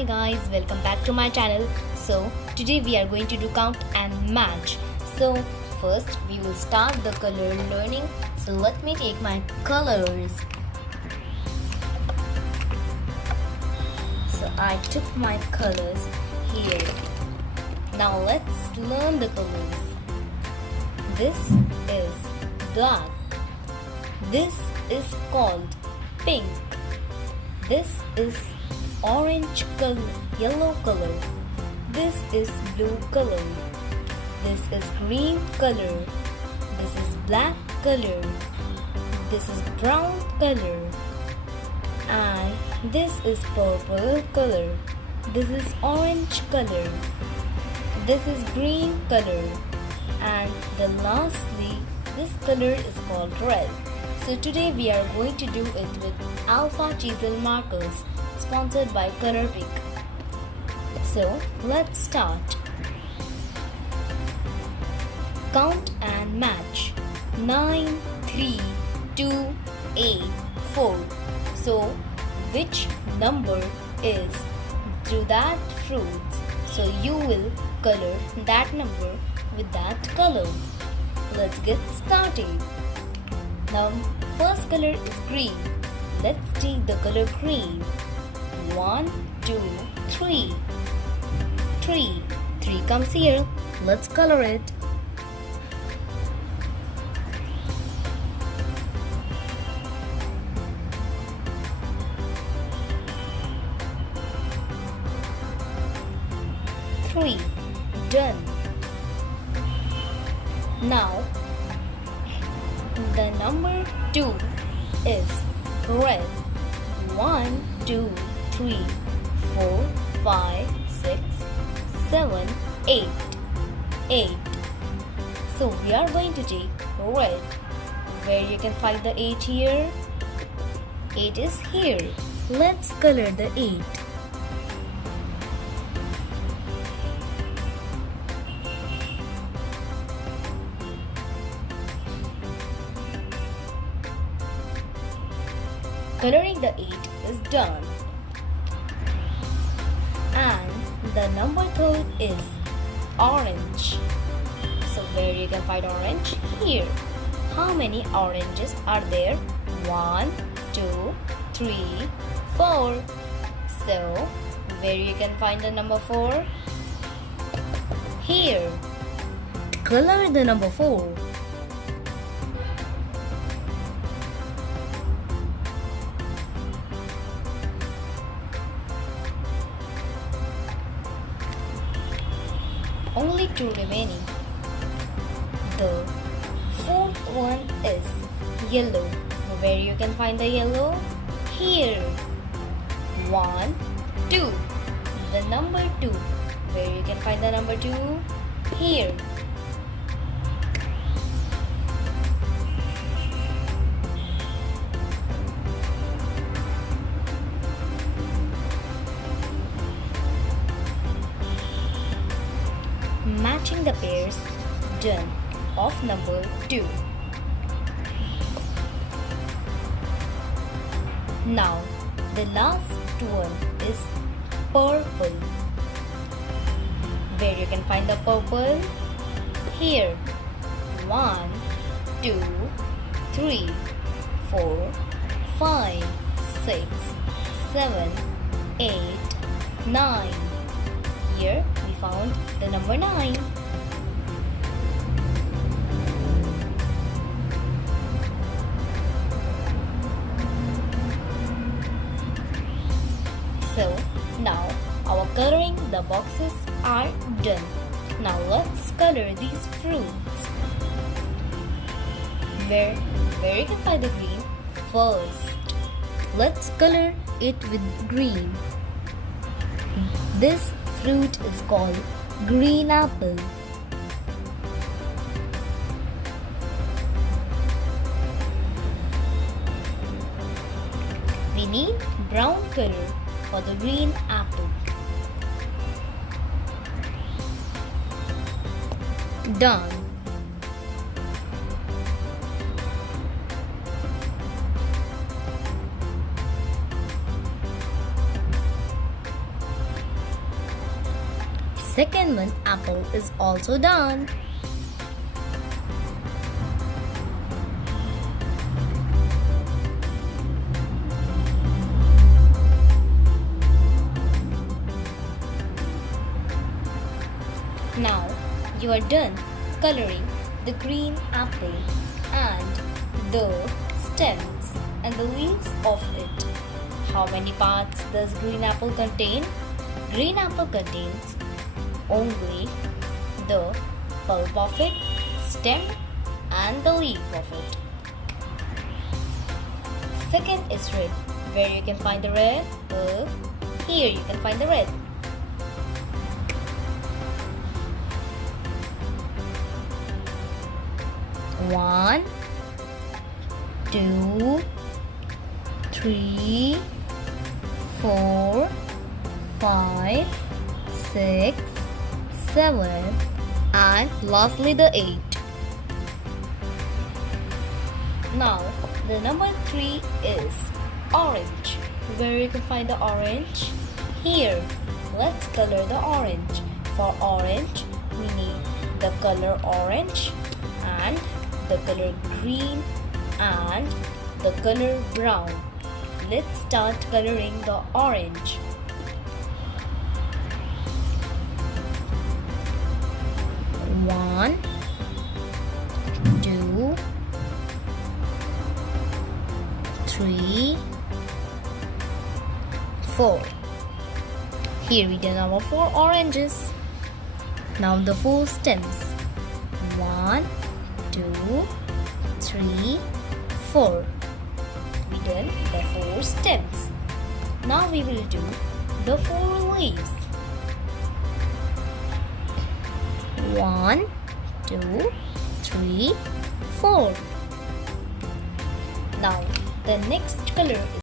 Hey guys, welcome back to my channel. So today we are going to do count and match. So first we will start the color learning. So let me take my colors. So I took my colors here. Now let's learn the colors. This is black. This is called pink. This is orange color, yellow color. This is blue color. This is green color. This is black color. This is brown color. And this is purple color. This is orange color. This is green color. And then lastly, this color is called red. So today we are going to do it with alpha chisel markers, sponsored by Color Pick. So let's start. Count and match. 9, 3, 2, 8, 4. So which number is to that fruit? So you will color that number with that color. Let's get started. Now first color is green. Let's take the color green. 1, 2, 3. 3 comes here. Let's color it. Three. Done. Now the number 2 is red. 1, 2, 3, 4, 5, 6, 7, 8. 8. So we are going to take red. Where you can find the 8 here? 8 is here. Let's color the 8. Coloring the 8 is done. And the number 3 is orange. So where you can find orange? Here. How many oranges are there? 1, 2, 3, 4. So where you can find the number 4? Here. Color the number 4. Only 2 remaining. The fourth one is yellow. Where you can find the yellow? Here. 1, 2. The number 2. Where you can find the number 2? Here. Matching the pairs done of number 2. Now the last one is purple. Where you can find the purple? Here. 1, 2, 3, 4, 5, 6, 7, 8, 9. Here we found the number 9. So now our coloring the boxes are done. Now let's color these fruits. Where you can find the green first. Let's color it with green. This fruit is called green apple. We need brown color for the green apple. Done. second one, apple, is also done. Now you are done coloring the green apple and the stems and the leaves of it. How many parts does green apple contain? Green apple contains only the pulp of it, stem and the leaf of it. Second is red. Where you can find the red? Here you can find the red. One, two, three, 4, 5, 6, 7 and lastly the 8. Now the number 3 is orange. Where you can find the orange? Here. Let's color the orange. For orange we need the color orange and the color green and the color brown. Let's start coloring the orange. One, two, three, 4. Here we done our 4 oranges. Now the 4 stems. 1, 2, 3, 4. We done the 4 stems. Now we will do the 4 leaves. 1, 2, 3, 4. Now the next color is